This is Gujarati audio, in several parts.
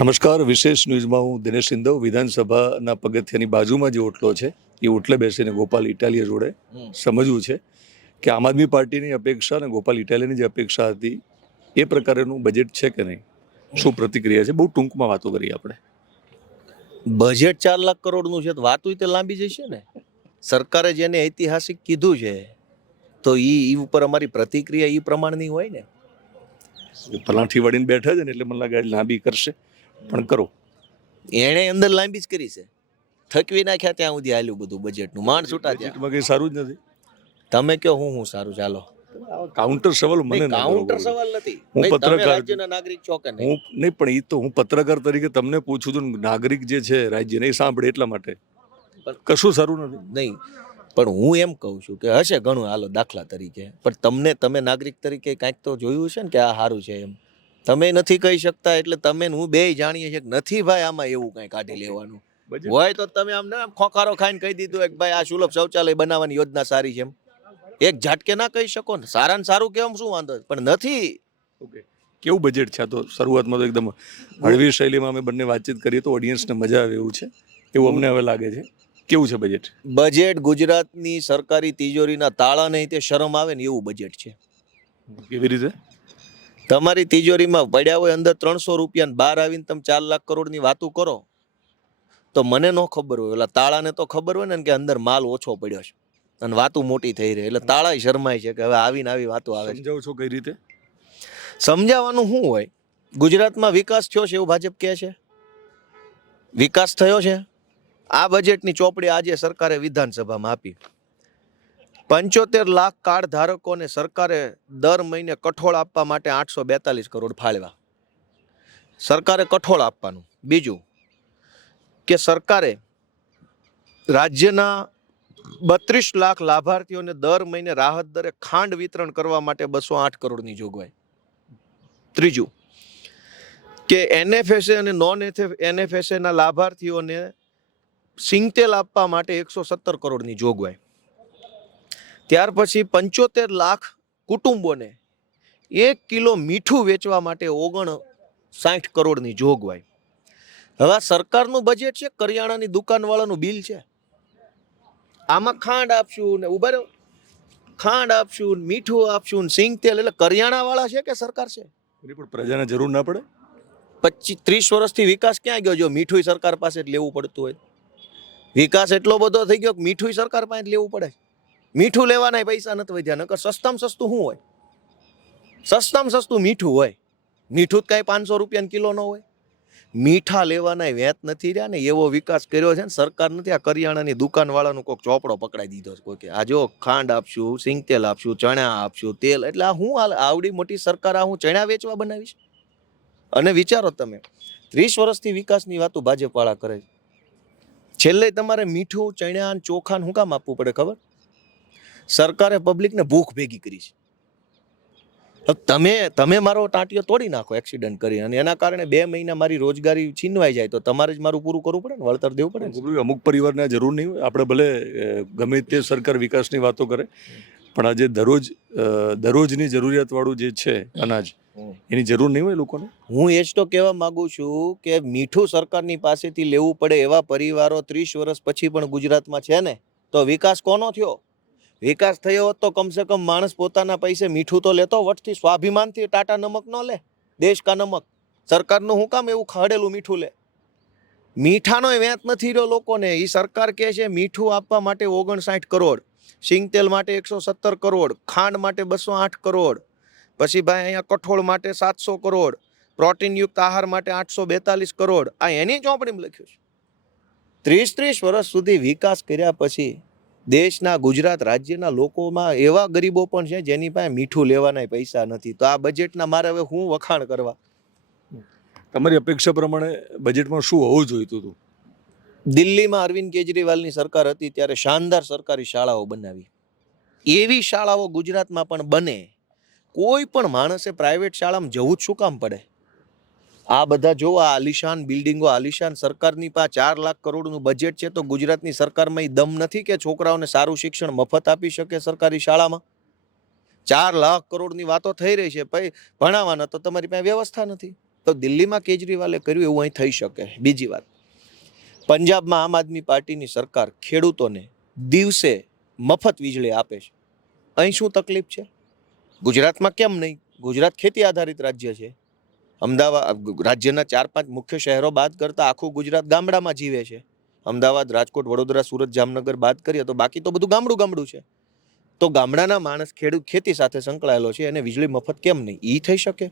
નમસ્કાર. વિશેષ ન્યૂઝમાં હું દિનેશ સિંધવ. વિધાનસભાના પગથિયાની બાજુમાં જે ઓટલો છે એ ઓટલે બેસીને ગોપાલ ઇટાલિયા જોડે સમજવું છે કે આમ આદમી પાર્ટીની અપેક્ષા અને ગોપાલ ઇટાલિયાની જે અપેક્ષા હતી એ પ્રકારનું બજેટ છે કે નહીં, શું પ્રતિક્રિયા છે? બહુ ટૂંકમાં વાતો કરીએ આપણે. બજેટ 4 લાખ કરોડનું છે તો વાતું તે લાંબી જશે ને. સરકારે જેને ઐતિહાસિક કીધું છે તો ઈ ઉપર અમારી પ્રતિક્રિયા ઈ પ્રમાણની હોય ને. પલાઠી વાળીને બેઠા છે ને એટલે મને લાગે લાંબી કરશે, પણ કરો. એણે અંદર લાંબી જ કરી છે. થકવી નાખ્યા ત્યાં સુધી હાલ્યું બધું બજેટનું. માંડ છૂટા ત્યાં. બજેટમાં કંઈ સારું જ નથી. તમે કયો હું સારું? ચાલો, કાઉન્ટર સવાલ મને ના કરો. કાઉન્ટર સવાલ નથી. હું ભાઈ, તમે પત્રકાર રાજ્યના નાગરિક છો કે નહીં? હું નહીં, પણ એ તો હું પત્રકાર તરીકે તમને પૂછું છું. નાગરિક જે છે રાજ્ય નહીં સાંભળે એટલા માટે કશું સારું નથી. નહીં, પણ હું એમ કહું છું કે હશે ઘણું, હાલો દાખલા તરીકે. પણ તમે નાગરિક તરીકે કાંઈક તો જોયું છે ને કે આ સારું છે એમ. તમે નથી કહી શકતા એટલે તમે હું બેય જાણીએ છીએ કે નથી ભાઈ આમાં એવું કાંઈ કાઢી લેવાનું હોય તો તમે આમ ને ખોખારો ખાઈને કહી દીધું કે ભાઈ આ સુલભ શૌચાલય બનાવવાની યોજના સારી છે એમ. એક ઝાટકે ના કહી શકો ને. સારાને સારું કેમ શું વાંધો? પણ નથી. ઓકે, કેવું બજેટ છે? તો શરૂઆતમાં તો એકદમ હળવી શૈલીમાં અમે બંને વાતચીત કરીએ તો ઓડિયન્સને મજા આવે એવું છે, એવું અમને હવે લાગે છે. કેવું છે બજેટ? બજેટ ગુજરાતની સરકારી તિજોરીના તાળા નહીં તે શરમ આવે ને એવું બજેટ છે. કેવી રીતે? તમારી તિજોરીમાં પડ્યા હોય અંદર 300 રૂપિયા, બહાર આવીને તમે 4 લાખ કરોડની વાતું કરો તો મને ન ખબર હોય, એટલે તાળાને તો ખબર હોય ને કે અંદર માલ ઓછો પડ્યો છે અને વાતું મોટી થઈ રહી, એટલે તાળા શરમાય છે કે હવે આવીને આવી વાતો આવે છે. સમજાવો છો કઈ રીતે? સમજાવવાનું શું હોય? ગુજરાતમાં વિકાસ થયો છે એવું ભાજપ કહે છે. વિકાસ થયો છે? આ બજેટની ચોપડી આજે સરકારે વિધાનસભામાં આપી. 75 લાખ કાર્ડ ધારકોને સરકારે દર મહિને કઠોળ આપવા માટે 842 કરોડ ફાળવ્યા. સરકારે કઠોળ આપવાનું. બીજું કે સરકારે રાજ્યના 32 લાખ લાભાર્થીઓને દર મહિને રાહત દરે ખાંડ વિતરણ કરવા માટે 208 કરોડની જોગવાઈ. ત્રીજું કે NFSA અને નોન NFSA ના લાભાર્થીઓને સિંગતેલ આપવા માટે 117 કરોડની જોગવાઈ. ત્યાર પછી 75 લાખ કુટુંબોને 1 કિલો મીઠું વેચવા માટે 59 કરોડની જોગવાઈ. હવે આ સરકારનું બજેટ છે, કરિયાણાની દુકાનવાળાનું બિલ છે. આમાં ખાંડ આપશું ને ઉભા રહો, ખાંડ આપશું, મીઠું આપશું, સિંગતેલ, એટલે કરિયાણાવાળા છે કે સરકાર છે? પણ પ્રજાને જરૂર ના પડે? 25-30 વર્ષથી વિકાસ ક્યાં ગયો? જો મીઠું સરકાર પાસે જ લેવું પડતું હોય. વિકાસ એટલો બધો થઈ ગયો કે મીઠું સરકાર પાસે જ લેવું પડે. મીઠું લેવાના પૈસા નથી વધ્યા. નકર સસ્તામાં સસ્તું શું હોય? સસ્તામાં સસ્તું મીઠું હોય. મીઠું જ કાંઈ 500 રૂપિયા કિલો ન હોય. મીઠા લેવાના વેત નથી રહ્યા ને એવો વિકાસ કર્યો છે ને સરકાર નથી. આ કરિયાણાની દુકાનવાળાનું કોઈક ચોપડો પકડાઈ દીધો છે કોઈ કે આ જો ખાંડ આપશું, સિંગતેલ આપશું, ચણા આપશું, તેલ. એટલે આ હું આવડી મોટી સરકાર આ હું ચણા વેચવા બનાવીશ? અને વિચારો તમે, 30 વર્ષથી વિકાસની વાતો ભાજપવાળા કરે છે. છેલ્લે તમારે મીઠું, ચણા, ચોખા શું કામ આપવું પડે ખબર? સરકારે પબ્લિકને ભૂખ ભેગી કરી છે. તમે મારો ટાંટિયો તોડી નાખો એક્સિડન્ટ કરી અને એના કારણે 2 મહિના મારી રોજગારી છીનવાઈ જાય તો તમારે જ મારું પૂરું કરવું પડે ને, વળતર દેવું પડે ને. અમુક પરિવારને જરૂર નહીં હોય. આપણે ભલે ગમે તે સરકાર વિકાસની વાતો કરે, પણ આજે દરરોજની જરૂરિયાતવાળું જે છે અનાજ, એની જરૂર નહીં હોય લોકોને. હું એ જ તો કહેવા માંગુ છું કે મીઠું સરકારની પાસેથી લેવું પડે એવા પરિવારો 30 વર્ષ પછી પણ ગુજરાતમાં છે ને, તો વિકાસ કોનો થયો? વિકાસ થયો હોત તો કમસે કમ માણસ પોતાના પૈસે મીઠું તો લેતો, વટથી સ્વાભિમાનથી. ટાટા નમક ન લે, દેશ કા નમક. સરકારનું શું કામ એવું ખડેલું મીઠું લે? મીઠાનો વેત નથી રહ્યો લોકોને. એ સરકાર કહે છે મીઠું આપવા માટે 59 કરોડ, સિંગતેલ માટે 117 કરોડ, ખાંડ માટે 208 કરોડ, પછી ભાઈ અહીંયા કઠોળ માટે 700 કરોડ, પ્રોટીનયુક્ત આહાર માટે 842 કરોડ. આ એની ચોપડીમાં લખ્યું છે. 30 વર્ષ સુધી વિકાસ કર્યા પછી દેશના, ગુજરાત રાજ્યના લોકોમાં એવા ગરીબો પણ છે જેની પાસે મીઠું લેવાના પૈસા નથી. તો આ બજેટના મારે હવે હું વખાણ કરવા? તમારી અપેક્ષા પ્રમાણે બજેટમાં શું હોવું જોઈતું હતું? દિલ્હીમાં અરવિંદ કેજરીવાલની સરકાર હતી ત્યારે શાનદાર સરકારી શાળાઓ બનાવી. એવી શાળાઓ ગુજરાતમાં પણ બને. કોઈ પણ માણસે પ્રાઇવેટ શાળામાં જવું જ શું કામ પડે? આ બધા જો આ આલિશાન બિલ્ડિંગો, આલિશાન સરકારની પાસે 4 લાખ કરોડનું બજેટ છે તો ગુજરાતની સરકારમાં એ દમ નથી કે છોકરાઓને સારું શિક્ષણ મફત આપી શકે સરકારી શાળામાં? 4 લાખ કરોડની વાતો થઈ રહી છે, ભણાવવાના તો તમારી પાસે વ્યવસ્થા નથી. તો દિલ્હીમાં કેજરીવાલે કર્યું એવું અહીં થઈ શકે. બીજી વાત, પંજાબમાં આમ આદમી પાર્ટીની સરકાર ખેડૂતોને દિવસે મફત વીજળી આપે છે. અહીં શું તકલીફ છે? ગુજરાતમાં કેમ નહીં? ગુજરાત ખેતી આધારિત રાજ્ય છે. અમદાવાદ રાજ્યના 4-5 મુખ્ય શહેરો બાદ કરતા આખું ગુજરાત ગામડામાં જીવે છે. અમદાવાદ, રાજકોટ, વડોદરા, સુરત, જામનગર બાદ કરીએ તો બાકી તો બધું ગામડું છે. તો ગામડાના માણસ ખેડૂત ખેતી સાથે સંકળાયેલો છે, એને વીજળી મફત કેમ નહીં? ઈ થઈ શકે.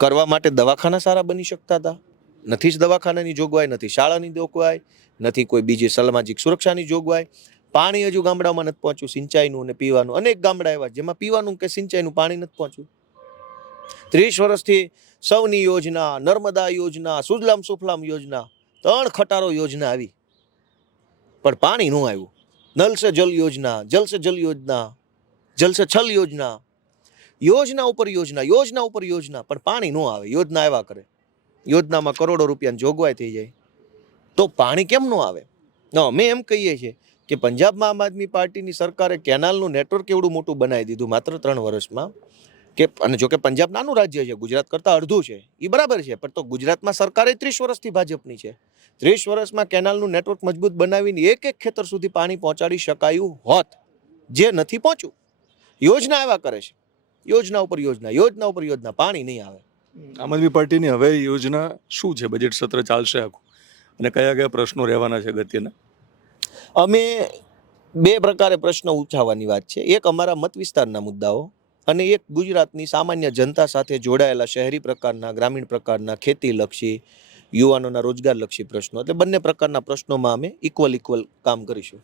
કરવા માટે દવાખાના સારા બની શકતા હતા? નથી જ દવાખાનાની જોગવાઈ, નથી શાળાની જોગવાઈ, નથી કોઈ બીજી સામાજિક સુરક્ષાની જોગવાઈ. પાણી હજુ ગામડામાં નથી પહોંચ્યું, સિંચાઈનું અને પીવાનું. અનેક ગામડા એવા જેમાં પીવાનું કે સિંચાઈનું પાણી નથી પહોંચ્યું. 30 વર્ષથી સૌની યોજના, નર્મદા યોજના, સુજલામ સુફલામ યોજના, 3 ખટારો યોજના આવી, પણ પાણી ન આવ્યું. નલ સે જલ યોજના, જલ સે જલ યોજના, જલ સે છલ યોજના, યોજના ઉપર યોજના, યોજના ઉપર યોજના, પણ પાણી ન આવે. યોજના આવ્યા કરે, યોજનામાં કરોડો રૂપિયાની જોગવાઈ થઈ જાય, તો પાણી કેમ ન આવે? અમે એમ કહીએ છીએ કે પંજાબમાં આમ આદમી પાર્ટીની સરકારે કેનાલનું નેટવર્ક એવડું મોટું બનાવી દીધું માત્ર 3 વર્ષમાં કે, અને જો કે પંજાબ નાનું રાજ્ય છે, ગુજરાત કરતાં અડધું છે, એ બરાબર છે, પણ તો ગુજરાતમાં સરકારે 30 વર્ષથી ભાજપની છે. 30 વર્ષમાં કેનાલનું નેટવર્ક મજબૂત બનાવીને એક ખેતર સુધી પાણી પહોંચાડી શકાયું હોત, જે નથી પહોંચ્યું. યોજના આવ્યા કરે છે, યોજના ઉપર યોજના, યોજના ઉપર યોજના, પાણી નહીં આવે. આમ આદમી પાર્ટીની હવે યોજના શું છે? બજેટ સત્ર ચાલશે આખું, અને કયા કયા પ્રશ્નો રહેવાના છે અગત્યના? અમે 2 પ્રકારે પ્રશ્નો ઉઠાવવાની વાત છે. એક અમારા મત વિસ્તારના મુદ્દાઓ, અને એક ગુજરાતની સામાન્ય જનતા સાથે જોડાયેલા શહેરી પ્રકારના, ગ્રામીણ પ્રકારના, ખેતીલક્ષી, યુવાનોના રોજગારલક્ષી પ્રશ્નો. એટલે બંને પ્રકારના પ્રશ્નોમાં અમે ઇક્વલ કામ કરીશું.